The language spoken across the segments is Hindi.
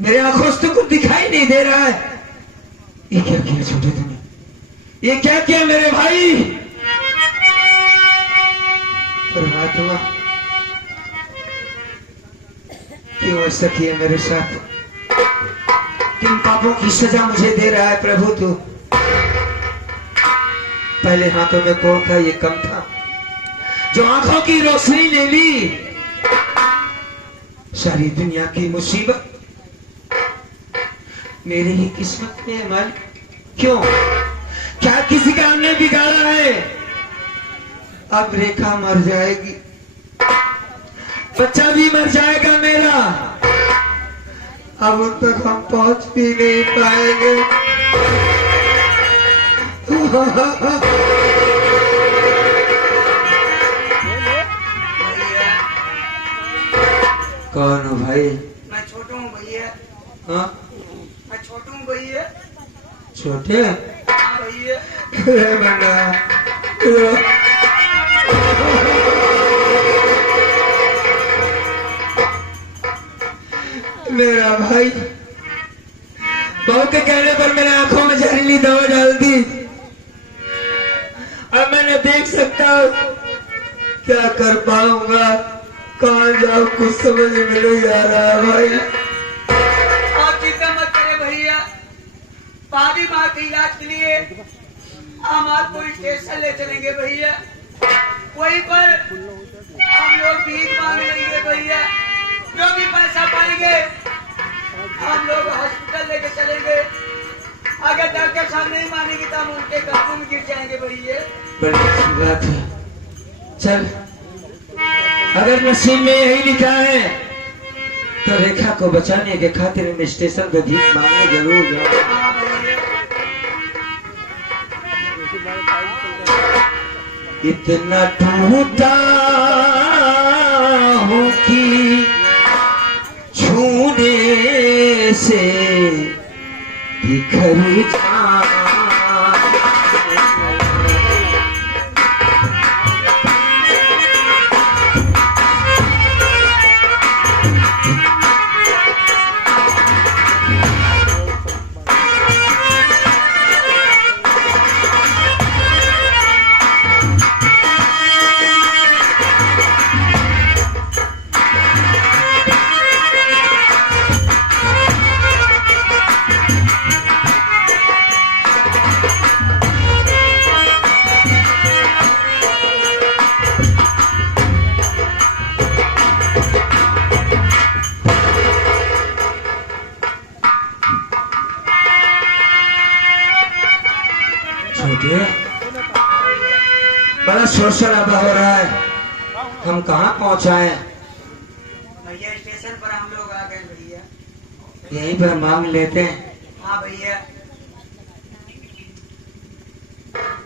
मेरे आंखों से तो कुछ दिखाई नहीं दे रहा है। ये क्या किया छोटे तुमने? ये क्या किया मेरे भाई? परमात्मा क्यों ऐसा किया मेरे साथ? किन पापों की सजा मुझे दे रहा है प्रभु तू? पहले हाथों में कोड़ था, ये कम था। जो आंखों की रोशनी ले ली, सारी दुनिया की मुसीबत मेरी ही किस्मत में है मालिक। क्यों? क्या किसी का हमने बिगाड़ा है? अब रेखा मर जाएगी, बच्चा भी मर जाएगा मेरा। अब उन तक हम पहुंच भी नहीं पाएंगे। कौन हो भाई? मैं छोटू हूँ भैया। हाँ, मैं छोटू हूँ भैया। छोटे? हाँ भैया। मेरा भाई बहुत के कहने पर मेरे आंखों में जहरीली दवा डाल दी। अब मैं न देख सकता हूँ, क्या कर पाऊंगा, कहाँ जाऊँ, कुछ समझ में नहीं आ रहा है भाई। आप चिंता मत करें भैया। भाभी माँ के इलाज के लिए हम आपको स्टेशन ले चलेंगे भैया। वहीं पर हम लोग भीख मांग लेंगे भैया। जो भी पैसा पाएंगे हम लोग हॉस्पिटल लेके चलेंगे। अगर डॉक्टर साहब नहीं मानेंगे तो हम उनके कदमों में गिर जाएंगे भैया। बड़ी अच्छी बात है। चल, अगर नसीब में यही लिखा है तो रेखा को बचाने के खातिर मैं स्टेशन पे भीख मांगने जरूर जाऊँ। हाँ भैया। इतना टूटा हूँ कि छूने से बिखर जाऊं। बड़ा शोर शराबा हो रहा है, हम कहाँ पहुँचाए? भैया स्टेशन पर हम लोग आ गए भैया। यहीं पर मांग लेते हैं। हाँ भैया।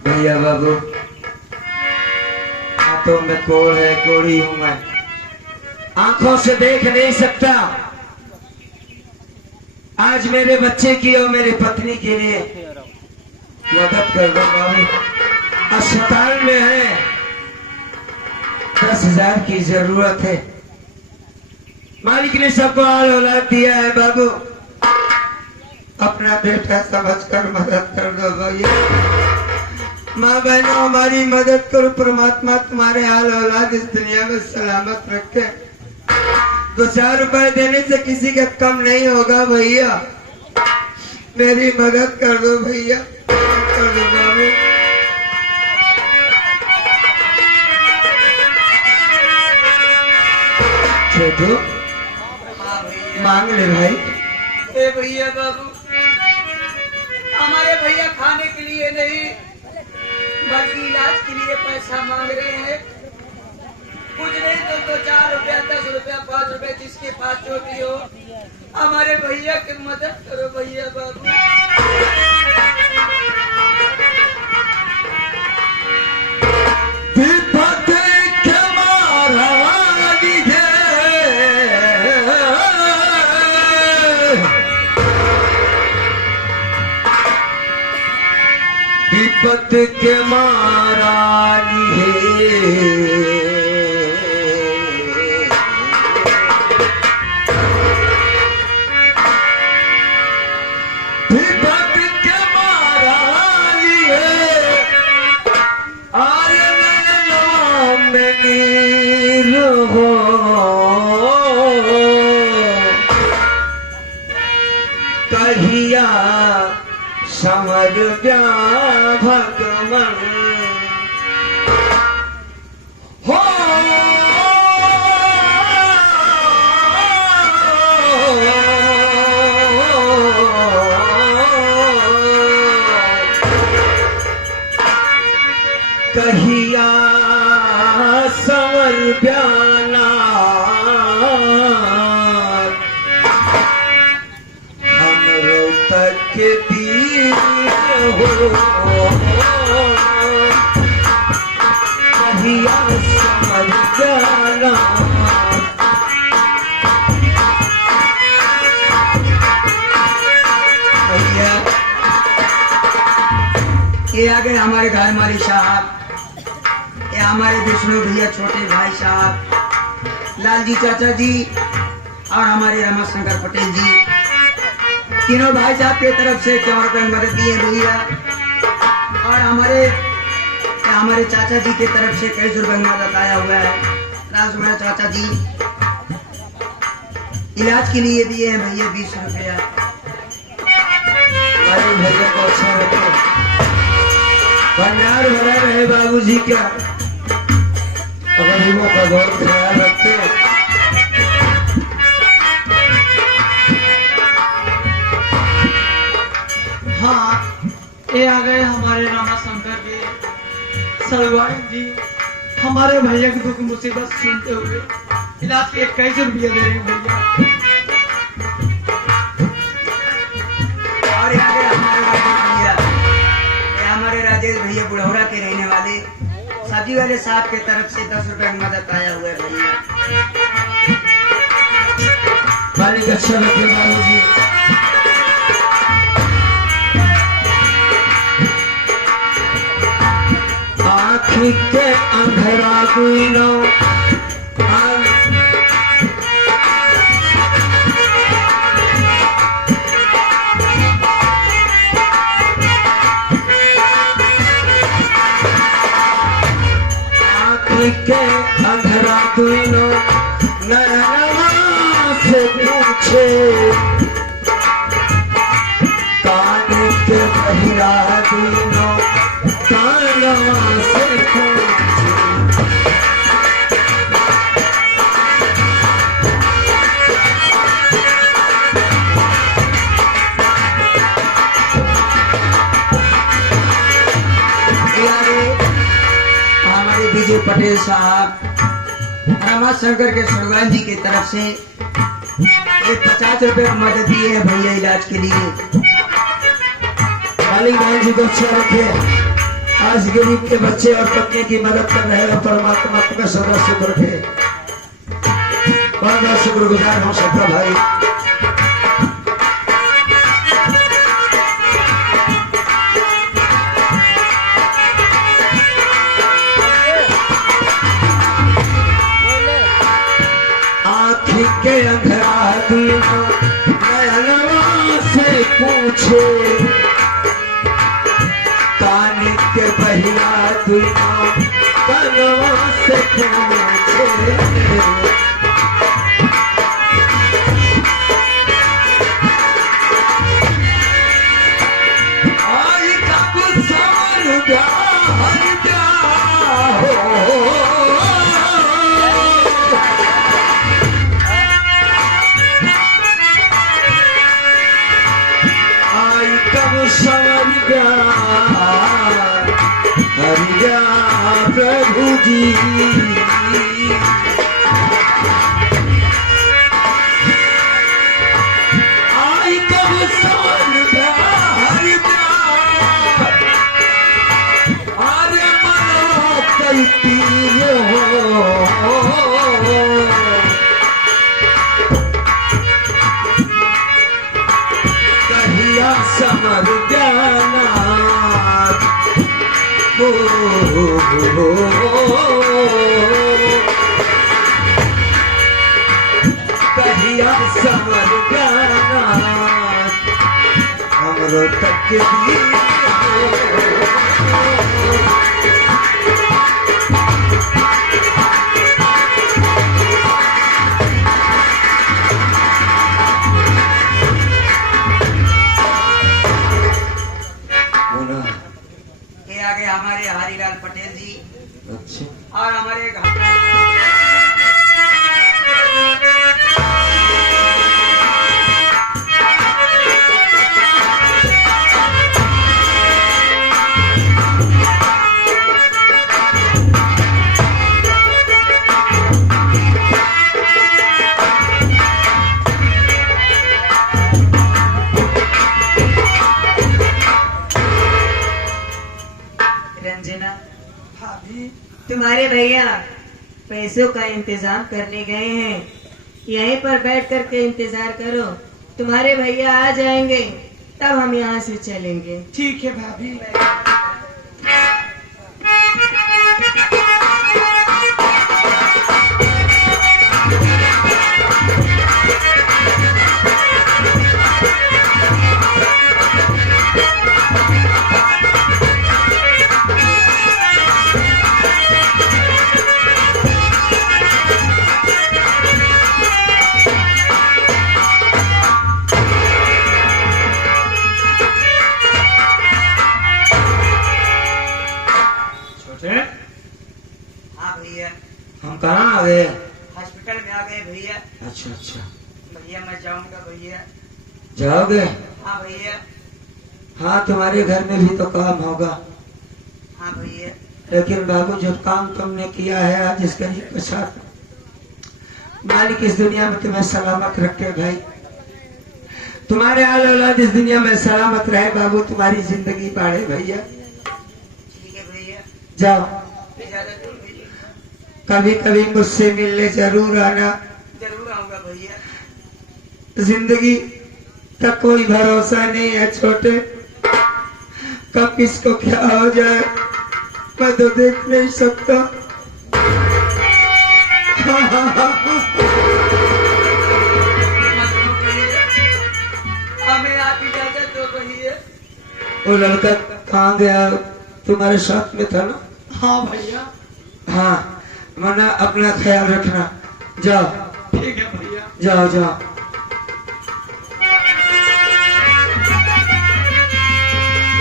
भैया बाबू, हाथों में कोड़ है, कोड़ी हूँ मैं, आंखों से देख नहीं सकता। आज मेरे बच्चे की और मेरी पत्नी के लिए मदद कर दो बाबू। अस्पताल में है, 10,000 की जरूरत है। मालिक ने सबको हाल औलाद दिया है बाबू, अपना बेटा समझकर मदद कर दो भैया। माँ बहनों, हमारी मदद करो। परमात्मा तुम्हारे हाल औलाद इस दुनिया में सलामत रखे। 2-4 रुपए देने से किसी का कम नहीं होगा भैया। मेरी मदद कर दो भैया, कर दो बाबू। छोटू, मांग ले भाई। ए भैया बाबू, हमारे भैया खाने के लिए नहीं बल्कि इलाज के लिए पैसा मांग रहे हैं। कुछ नहीं तो 2-4 रुपया, 10 रुपया, 5 रुपया, जिसके पास जो भी हो, हमारे भैया की मदद करो भैया बाबू। विपत के मारा लिए भैया ये आ गए हमारे घर माली साहब, ये हमारे विष्णु भैया छोटे भाई साहब, लालजी चाचा जी और हमारे रमाशंकर पटेल जी, तीनों भाई साहब के तरफ से 1 रुपए मदद दिए भैया। और हमारे चाचा जी की तरफ से 21 रुपए मदद आया हुआ है। राजकुमार चाचा जी इलाज के लिए दिए हैं भैया 20 रुपया। भैया को अच्छा रखे, भंडार भरा रहे बाबूजी का, गरीबों का बहुत ख्याल रखते हैं। हाँ, ये आ गए हमारे रामाशंकर जी, सलवान जी, हमारे भैया की दुख मुसीबत सुनते हुए इलाज के 21 रुपया दे रहे हैं भैया। और ये आ गए हमारे राजेश भैया, ये हमारे राजेश भैया बुढ़ौरा के रहने वाले, सब्जी वाले साहब के तरफ से 10 रुपए की मदद आया हुआ है भैया। मालिक अच्छा रखे बाबूजी। आँखी के अंधेरा दुइनो आँखी के अंधेरा दुइनो नयनवा से पूछे, कान के बहिरा दुइनो कानवा से पूछे। हमारे विजय पटेल साहब रमाशंकर के सरवान जी की तरफ से ये 50 रुपए की मदद दिए है भैया इलाज के लिए। मालिक भाई जी को अच्छा रखे, आज गरीब के बच्चे और पत्नी की मदद कर रहे हैं, परमात्मा तुम्हें सदा सुख रखे। बहुत शुक्रगुजार हूँ सबका भाई। आँखी के अंधेरा दुइनो नयनवा से पूछे, कान के बहिरा दुइनो कानवा से पूछे। आई कब सवर ब्याह हो, सवर हरिया प्रभु जी। आई कब सवर हरिया अरे मनो कैती हो, कहिया समर जाना कहिया समर जाना हमरो तक आगे हमारे हरिलाल पटेल जी। अच्छा। और हमारे रंजना भाभी, तुम्हारे भैया पैसों का इंतजाम करने गए हैं। यहीं पर बैठ कर के इंतजार करो, तुम्हारे भैया आ जाएंगे तब हम यहाँ से चलेंगे। ठीक है भाभी। छोटे, हाँ भैया, हम कहाँ आ गए? हॉस्पिटल में आ गए भैया। अच्छा अच्छा, भैया मैं जाऊंगा भैया। जाओगे? हाँ भैया। हाँ, तुम्हारे घर में भी तो काम होगा, हाँ भैया। लेकिन बाबू जो काम तुमने किया है आज इस गरीब के साथ, मालिक इस दुनिया में तुम्हें सलामत रखे भाई। तुम्हारे आल औलाद इस दुनिया में सलामत रहे बाबू, तुम्हारी जिंदगी बढ़े भैया। ठीक है भैया। जाओ, ज्यादा दूर भैया। कभी कभी मुझसे मिलने जरूर आना। जरूर आऊंगा भैया। जिंदगी का कोई भरोसा नहीं है छोटे, कब किसको क्या हो जाए मैं तो देख नहीं सकता। हमें आप इजाजत दो भैया। वो लड़का कहाँ गया? तुम्हारे साथ में था ना? हाँ भैया। हाँ, मना अपना ख्याल रखना। जाओ। ठीक है भैया। जाओ जाओ।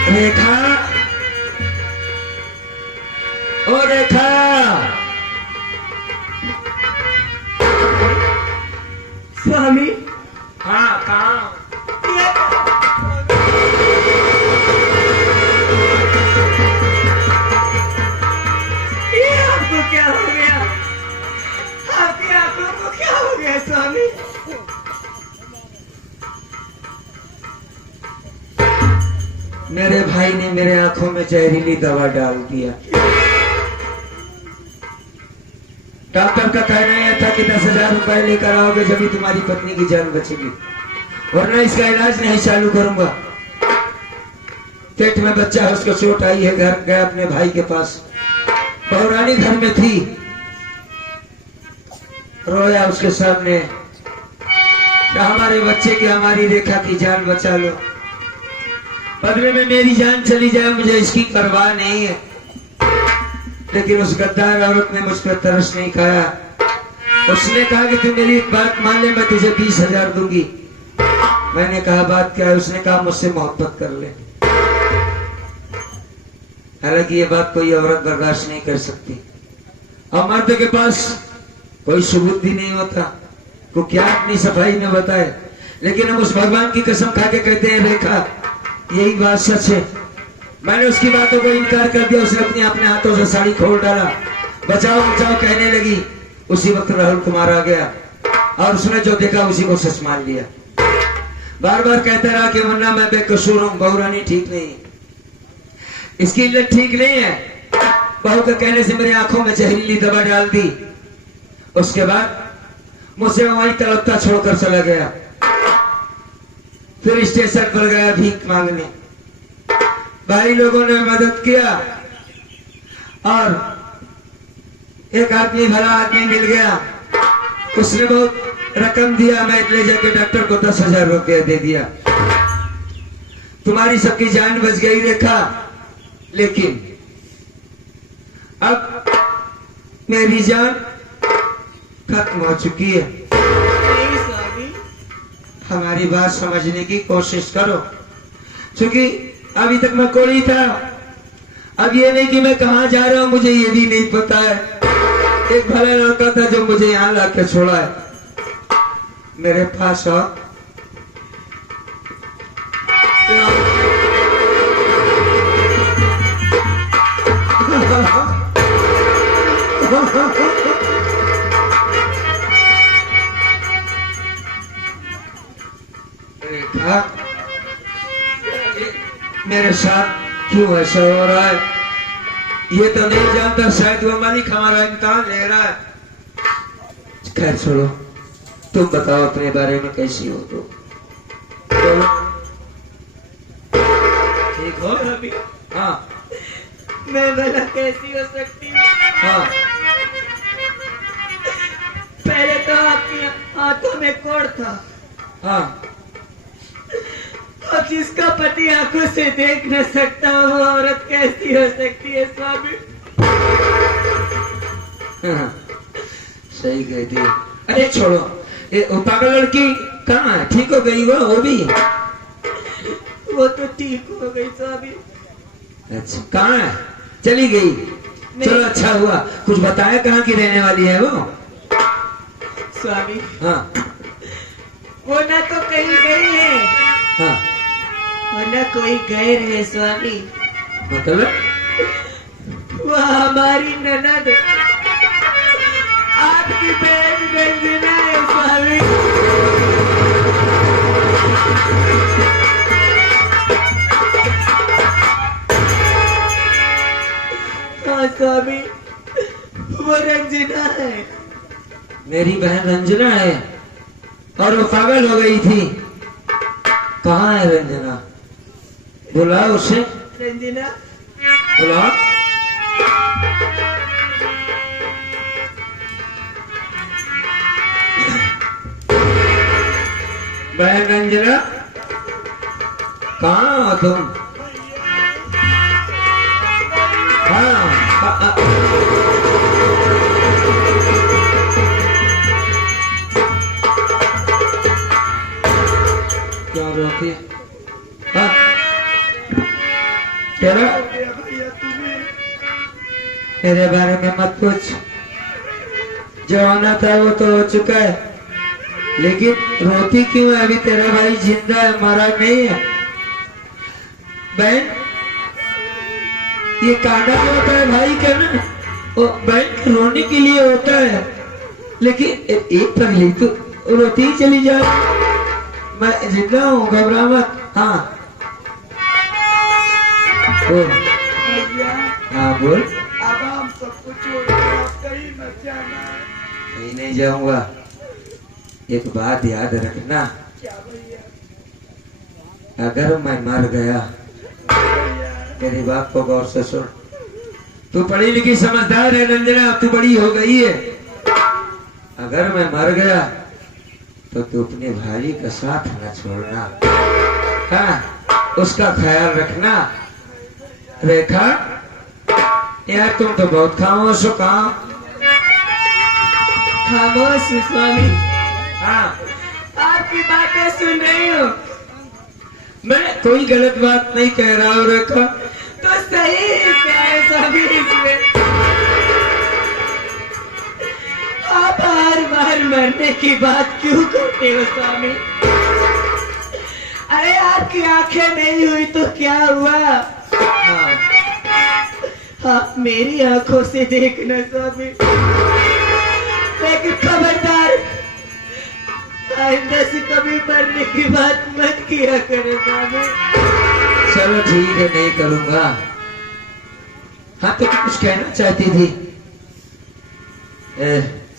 रेखा, ओ रेखा, स्वामी, हाँ कहाँ? ये आपको क्या हो गया? आपकी आंखों को क्या हो गया स्वामी? मेरे भाई ने मेरे आंखों में जहरीली दवा डाल दिया। डॉक्टर का कहना यह था कि 10,000 रुपए लेकर आओगे जब भी तुम्हारी पत्नी की जान बचेगी, वरना इसका इलाज नहीं चालू करूंगा। पेट में बच्चा है, उसको चोट आई है, घर गया अपने भाई के पास। बहुरानी घर में थी, रोया उसके सामने, हमारे बच्चे की, हमारी रेखा की जान बचा लो, बदले में मेरी जान चली जाए मुझे इसकी परवाह नहीं है। लेकिन उस गद्दार औरत ने मुझ पर तरस नहीं खाया। उसने कहा कि तू मेरी बात मान ले, मैं तुझे 20,000 दूंगी। मैंने कहा बात क्या है? उसने कहा मुझसे मोहब्बत कर ले। हालांकि ये बात कोई औरत बर्दाश्त नहीं कर सकती, और मर्द के पास कोई सबूत भी नहीं होता, को क्या अपनी सफाई में बताए। लेकिन हम उस भगवान की कसम खा के कहते हैं रेखा यही बात सच है। मैंने उसकी बातों को इनकार कर दिया। उसने अपने हाथों से साड़ी खोल डाला, बचाओ बचाओ कहने लगी। उसी वक्त राहुल कुमार आ गया और उसने जो देखा उसी को सच मान लिया। बार बार कहता रहा कि वरना मैं बेकसूर हूं, बहुरानी ठीक नहीं है, इसकी इल्लत ठीक नहीं है। बहू के कहने से मेरी आंखों में जहरीली दवा डाल दी। उसके बाद मुझसे वहीं तड़पता छोड़कर चला गया। फिर स्टेशन पर गया भीख मांगने। भाई लोगों ने मदद किया और एक आदमी, भला आदमी मिल गया, उसने बहुत रकम दिया। मैं ले जाके डॉक्टर को 10,000 रुपया दे दिया। तुम्हारी सबकी जान बच गई रेखा, लेकिन अब मेरी जान खत्म हो चुकी है। नहीं स्वामी, हमारी बात समझने की कोशिश करो, क्योंकि अभी तक मैं कोई था। अब ये नहीं कि मैं कहाँ जा रहा हूँ मुझे ये भी नहीं पता है। एक भला लड़का था जो मुझे यहाँ लाके छोड़ा है मेरे पास। और रेखा, मेरे साथ क्यों ऐसा हो रहा है ये तो नहीं जानता। शायद वो मालिक हमारा इम्तिहान ले रहा है। खैर छोड़ो, तुम बताओ अपने बारे में कैसी हो तो बोलो। ठीक हो अभी? हाँ मैं भला कैसी हो सकती हूँ? हाँ पहले तो आपके हाथों में कोड़ था, हाँ और जिसका पति आंखों से देख न सकता वो औरत कैसी हो सकती है स्वामी? हाँ, सही कहती है। अरे छोड़ो, ये वो पागल लड़की कहाँ है? ठीक हो गई वो भी? वो तो ठीक हो गई स्वामी। अच्छा कहाँ है? चली गई? चलो अच्छा हुआ। कुछ बताया कहाँ की रहने वाली है वो? स्वामी हाँ वो ना तो कहीं गई है हाँ और न कोई गैर है स्वामी। मतलब? वो हमारी ननद आपकी बहन रंजना है स्वामी। हाँ स्वामी वो रंजना है। मेरी बहन रंजना है और वो पागल हो गई थी। कहाँ है रंजना? बुलाओ उसे, रंजना बुलाओ। बहन रंजना कहाँ हो तुम? हाँ क्या रोती? हाँ तेरा तेरे बारे में मत पूछ, जो होना था वो तो हो चुका है। लेकिन रोती क्यों है? अभी तेरा भाई जिंदा है, मरा नहीं है। बहन ये कांडा जो होता है भाई का ना, वो बहन रोने के लिए होता है। लेकिन एक पगली तो रोती ही चली जाए। मैं जिंदा हूँ, घबरा मत। हाँ बोल। हाँ बोल। अब हम सबको छोड़ के आप कहीं मत जाना। कहीं नहीं जाऊंगा। एक बात याद रखना, क्या भैया? अगर मैं मर गया, मेरी बात को गौर से सुन। तू पढ़ी लिखी समझदार है रंजना, अब तू बड़ी हो गई है। अगर मैं मर गया तो तू अपने भाई का साथ न छोड़ना। हाँ उसका ख्याल रखना। रेखा यार तुम तो बहुत खामोश हो। कहाँ? खामोश हूँ स्वामी। हाँ आपकी बातें सुन रही हूँ। मैं कोई गलत बात नहीं कह रहा हूँ रेखा। तो सही क्या है स्वामी इसमें? आप हर बार मरने की बात क्यों करते हो स्वामी? अरे आपकी आंखें नहीं हुई तो क्या हुआ? हाँ आप मेरी आंखों से देखना स्वामी, लेकिन खबरदार आइंदा से कभी मरने की बात मत किया करे स्वामी। चलो ठीक है, नहीं करूंगा। हाँ तो कुछ कहना चाहती थी?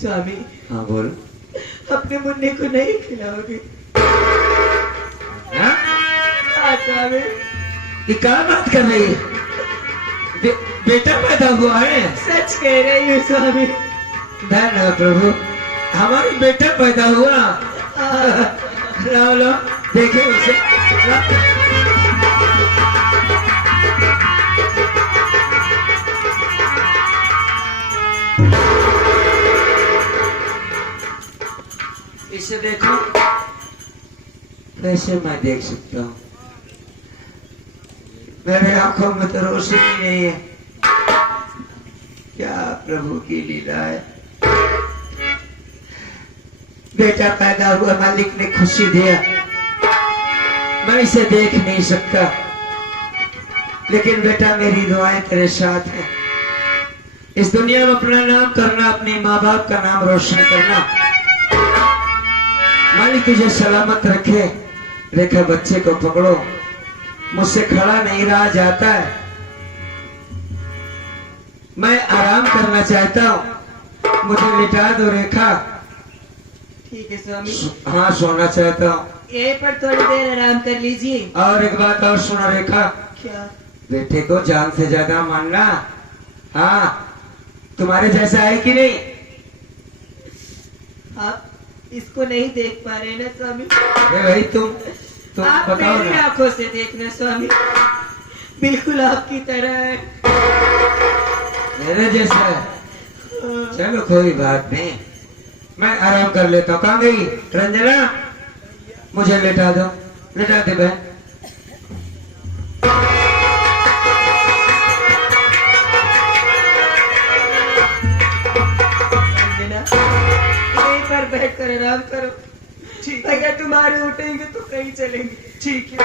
स्वामी हाँ बोल। अपने मुन्ने को नहीं खिलाओगे? हाँ? हाँ स्वामी। ये क्या बात कर रही है? बेटा पैदा हुआ है? सच कह रही हूँ स्वामी। धन्यवाद प्रभु, हमारा बेटा पैदा हुआ। लाओ लो देखे उसे। इसे देखो, कैसे मैं देख सकता हूँ? मेरे आंखों में तो रोशनी नहीं है। क्या प्रभु की लीला है। बेटा पैदा हुआ, मालिक ने खुशी दिया, मैं इसे देख नहीं सकता। लेकिन बेटा मेरी दुआएं तेरे साथ है। इस दुनिया में अपना नाम करना, अपने माँ बाप का नाम रोशन करना। मालिक तुझे सलामत रखे। रेखा बच्चे को पकड़ो, मुझसे खड़ा नहीं रहा जाता है। मैं आराम करना चाहता हूँ, मुझे लिटा दो रेखा। ठीक है स्वामी। हाँ सोना चाहता हूँ। यहीं पर थोड़ी देर आराम कर लीजिए। और एक बात और सुनो रेखा, क्या? बेटे को जान से ज्यादा मानना। हाँ तुम्हारे जैसा है कि नहीं? आप इसको नहीं देख पा रहे ना स्वामी? अरे भाई तुम आप बताओ मेरी ना। आंखों से देखना स्वामी, बिल्कुल आपकी तरह है। मेरे जैसा है? चलो कोई बात नहीं, मैं आराम कर लेता हूँ। कहाँ गई रंजना? मुझे लेटा दो, लेटा दे बहन। रंजना, यहीं पर बैठ कर आराम करो। ठीक, अगर तुम्हारे उठेंगे तो कहीं चलेंगे। ठीक है।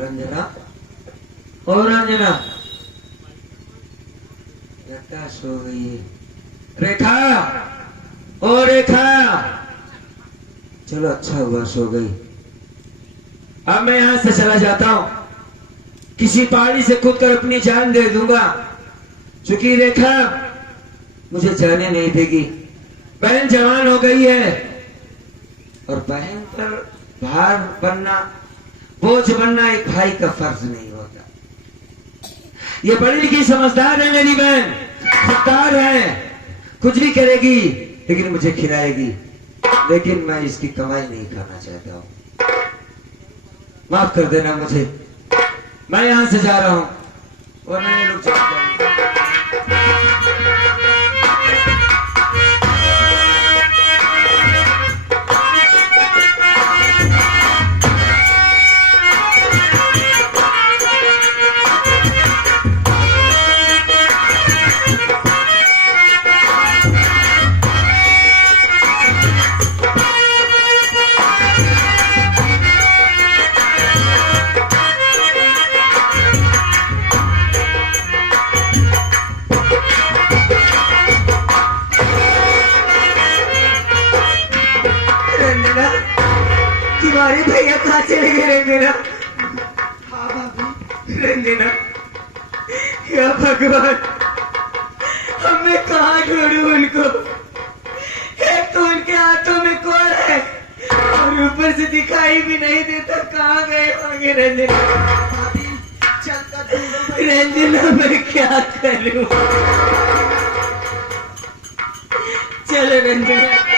रंजना, ओ रंजना, लगता सो गई है। रेखा, ओ रेखा, चलो अच्छा हुआ सो गई। अब मैं यहाँ से चला जाता हूँ, किसी पहाड़ी से कूद कर अपनी जान दे दूंगा, क्योंकि रेखा मुझे जाने नहीं देगी। बहन जवान हो गई है और बहन पर भार बनना, बोझ बनना एक भाई का फर्ज नहीं होता। ये पढ़ी लिखी समझदार है मेरी बहन, खुददार है, कुछ भी करेगी लेकिन मुझे खिलाएगी। लेकिन मैं इसकी कमाई नहीं खाना चाहता हूँ, माफ कर देना मुझे। मैं यहाँ से जा रहा हूँ और मैं रुक जाऊंगा। तुम्हारे भैया कहाँ चले गए रंजना? हाँ भाभी। रंजना, या भगवान, अब मैं कहाँ ढूंढूं उनको? एक तो उनके हाथों में कोर है और ऊपर से दिखाई भी नहीं देता। कहाँ गए होंगे रंजना? भाभी चलकर ढूंढो भाई। रंजना, मैं क्या करूं? चलो रंजना।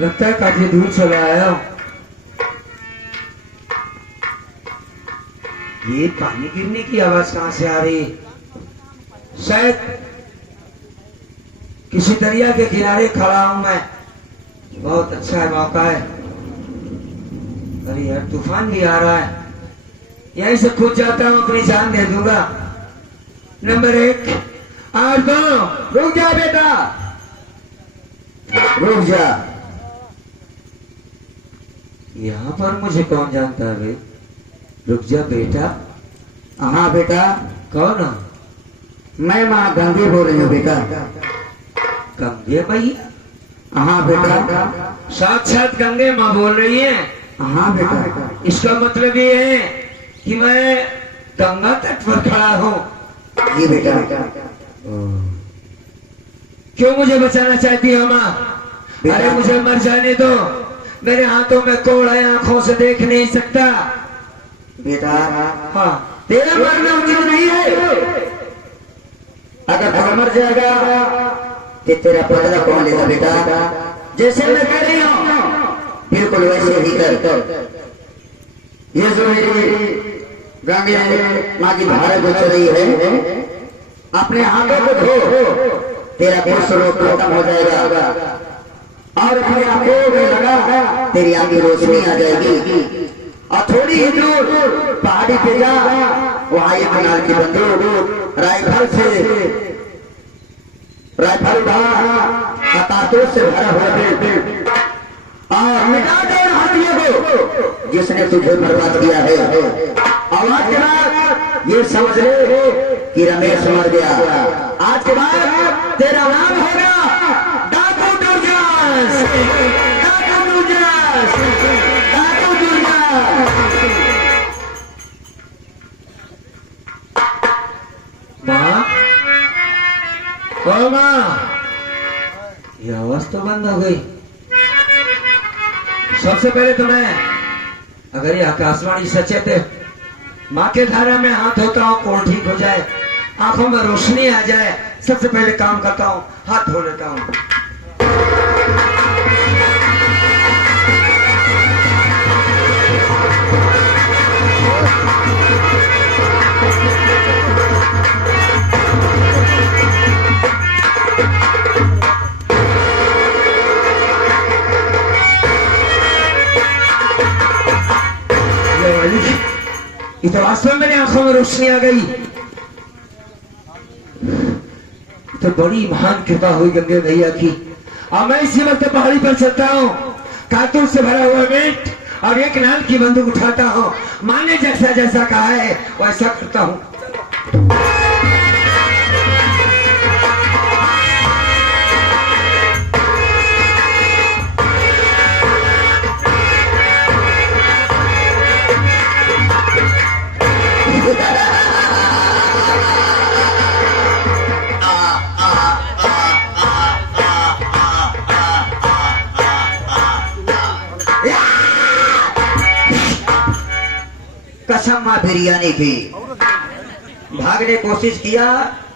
लगता है काफी दूर चला आया हूं। ये पानी गिरने की आवाज कहां से आ रही है? शायद किसी दरिया के किनारे खड़ा हूं मैं। बहुत अच्छा मौका है। अरे यार तूफान भी आ रहा है, यहीं से कूद जाता हूं, अपनी जान दे दूंगा। नंबर 1, 8 2। रुक जा बेटा, रुक जा। यहाँ पर मुझे कौन जानता है बे? रुक जा बेटा। हाँ बेटा, कौन है? मैं माँ गंगे बोल रही हूँ बेटा। गंगे भैया? हाँ बेटा। साक्षात गंगे माँ बोल रही है? हाँ बेटा। इसका मतलब ये है कि मैं गंगा तट पर खड़ा हूँ। जी बेटा। क्यों मुझे बचाना चाहती है माँ? अरे मुझे मर जाने दो, मेरे हाथों में कोड़ है, आंखों से देख नहीं सकता। बेटा, हाँ तेरा मरना उचित नहीं है। अगर घर मर जाएगा कि तेरा बदला कौन लेगा बेटा? जैसे मैं कह रही हूँ बिल्कुल वैसे ही कर। ये जो मेरी गंगे माँ की धारा गुजर रही है, अपने हाथों को धो, तेरा पुरुष रोग खत्म हो जाएगा और अपने आंखों में लगा तेरी आंखें रोशनी आ जाएगी। और थोड़ी ही दूर पहाड़ी पे जा, वहां एक नाल की बंदूक राइफल कारतूस से भरा हुआ और मिटा दे हाथियों को जिसने तुझे बर्बाद किया है। आवाज के बाद ये समझ ले कि रमेश मर गया। आज के बाद तेरा नाम होगा डाकू दुर्गास, डाकू दुर्गास, डाकू दुर्गास। माँ, ओ माँ, ये आवाज तो बंद हो गई। सबसे पहले तो मैं, अगर ये आकाशवाणी सच है तो माँ के धारा में हाथ धोता हूँ, कोल ठीक हो जाए, आंखों में रोशनी आ जाए। सबसे पहले काम करता हूँ, हाथ धो लेता हूँ। ये तो वास्तव में मेरी आंखों में रोशनी आ गई। तो बड़ी महान कृपा हुई गंगे मैया की। और मैं इसी वक्त पहाड़ी पर चलता हूँ, कारतूस से भरा हुआ मीट और एक नाल की बंदूक उठाता हूँ। माँ ने जैसा जैसा कहा है वैसा करता हूँ। कसम माँ बिरयानी की। भागने कोशिश किया